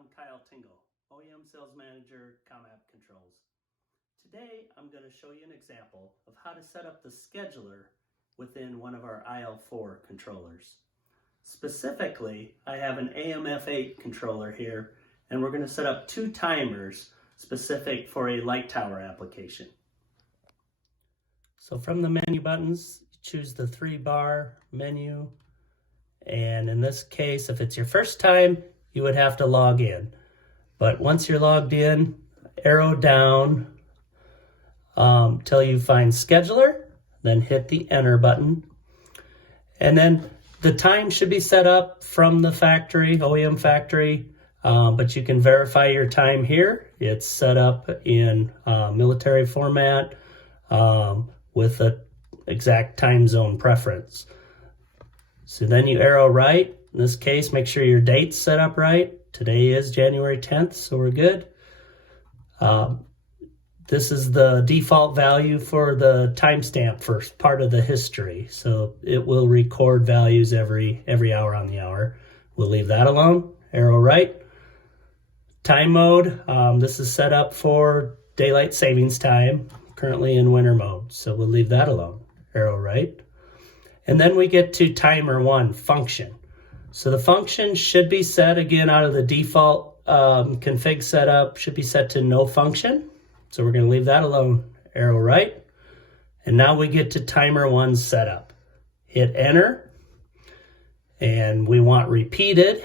I'm Kyle Tingle, OEM Sales Manager, ComApp Controls. Today I'm going to show you an example of how to set up the scheduler within one of our IL4 controllers. Specifically, I have an AMF8 controller here, and we're going to set up two timers specific for a light tower application. So from the menu buttons, choose the 3-bar menu, and in this case, if it's your first time, you would have to log in. But once you're logged in, arrow down till you find scheduler, then hit the enter button. And then the time should be set up from the factory, OEM factory, but you can verify your time here. It's set up in military format with an exact time zone preference. So then you arrow right. In this case, make sure your date's set up right. Today is January 10th, so we're good. This is the default value for the timestamp for part of the history. So it will record values every hour on the hour. We'll leave that alone. Arrow right. Time mode, this is set up for daylight savings time, currently in winter mode. So we'll leave that alone. Arrow right. And then we get to timer 1, function. So the function should be set, again, out of the default config setup, should be set to no function. So we're going to leave that alone. Arrow right. And now we get to timer 1 setup. Hit enter. And we want repeated.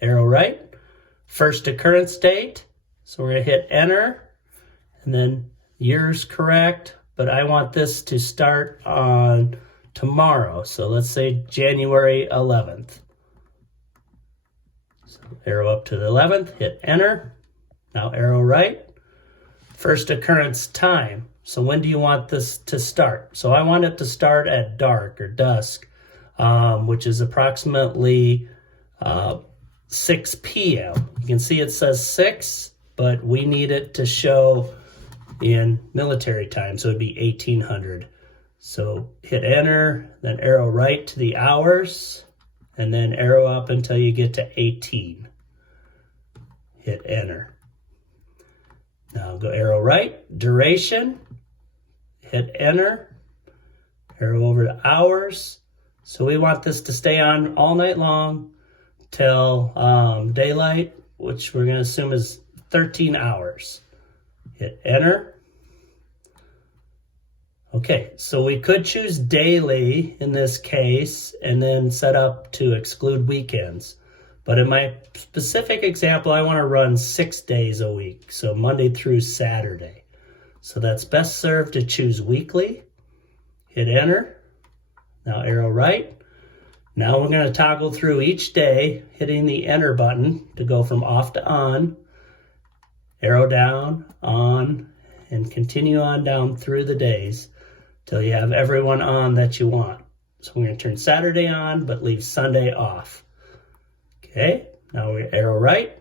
Arrow right. First occurrence date. So we're going to hit enter. And then year's correct. But I want this to start on tomorrow. So let's say January 11th. So arrow up to the 11th, hit enter. Now arrow right. First occurrence time. So when do you want this to start? So I want it to start at dark or dusk, which is approximately 6 p.m. You can see it says 6, but we need it to show in military time, so it'd be 1800. So hit enter, then arrow right to the hours, and then arrow up until you get to 18. Hit enter. Now go arrow right, duration, hit enter, arrow over to hours. So we want this to stay on all night long till daylight, which we're going to assume is 13 hours. Hit enter. Okay, so we could choose daily in this case and then set up to exclude weekends. But in my specific example, I want to run 6 days a week, so Monday through Saturday. So that's best served to choose weekly. Hit enter. Now arrow right. Now we're going to toggle through each day, hitting the enter button to go from off to on. Arrow down, on, and continue on down through the days till you have everyone on that you want. So we're going to turn Saturday on, but leave Sunday off. Okay, now we arrow right.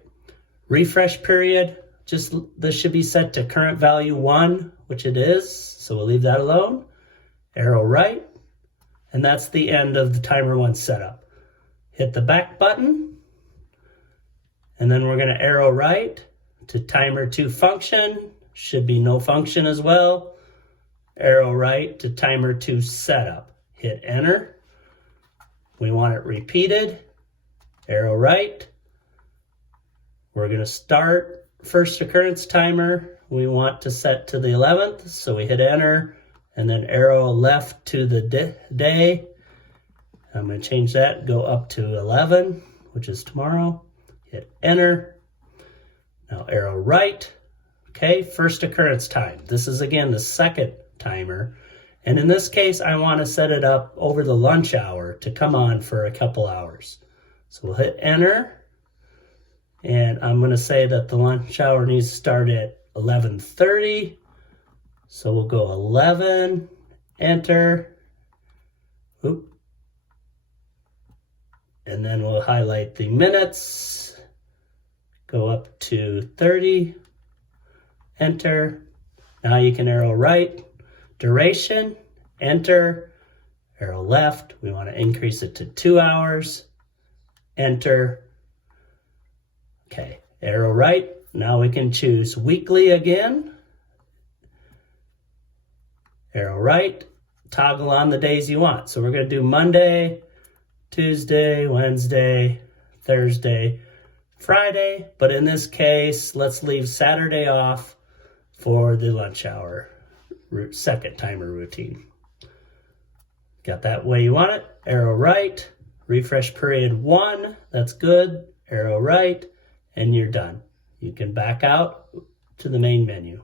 Refresh period, this should be set to current value 1, which it is, so we'll leave that alone. Arrow right, and that's the end of the timer 1 setup. Hit the back button, and then we're going to arrow right to timer 2 function, should be no function as well. Arrow right to timer 2 setup. Hit enter. We want it repeated. Arrow right. We're going to start first occurrence timer. We want to set to the 11th, so we hit enter, and then arrow left to the day. I'm going to change that, go up to 11, which is tomorrow. Hit enter. Now arrow right. Okay, first occurrence time. This is again the second timer. And in this case, I want to set it up over the lunch hour to come on for a couple hours. So we'll hit enter. And I'm going to say that the lunch hour needs to start at 11:30. So we'll go 11, enter. Oop. And then we'll highlight the minutes. Go up to 30. Enter. Now you can arrow right. Duration. Enter. Arrow left. We want to increase it to 2 hours. Enter. Okay, arrow right. Now we can choose weekly again. Arrow right, toggle on the days you want. So we're going to do Monday, Tuesday, Wednesday, Thursday, Friday. But in this case, let's leave Saturday off for the lunch hour second timer routine. Got that way you want it. Arrow right, refresh period 1. That's good. Arrow right, and you're done. You can back out to the main menu.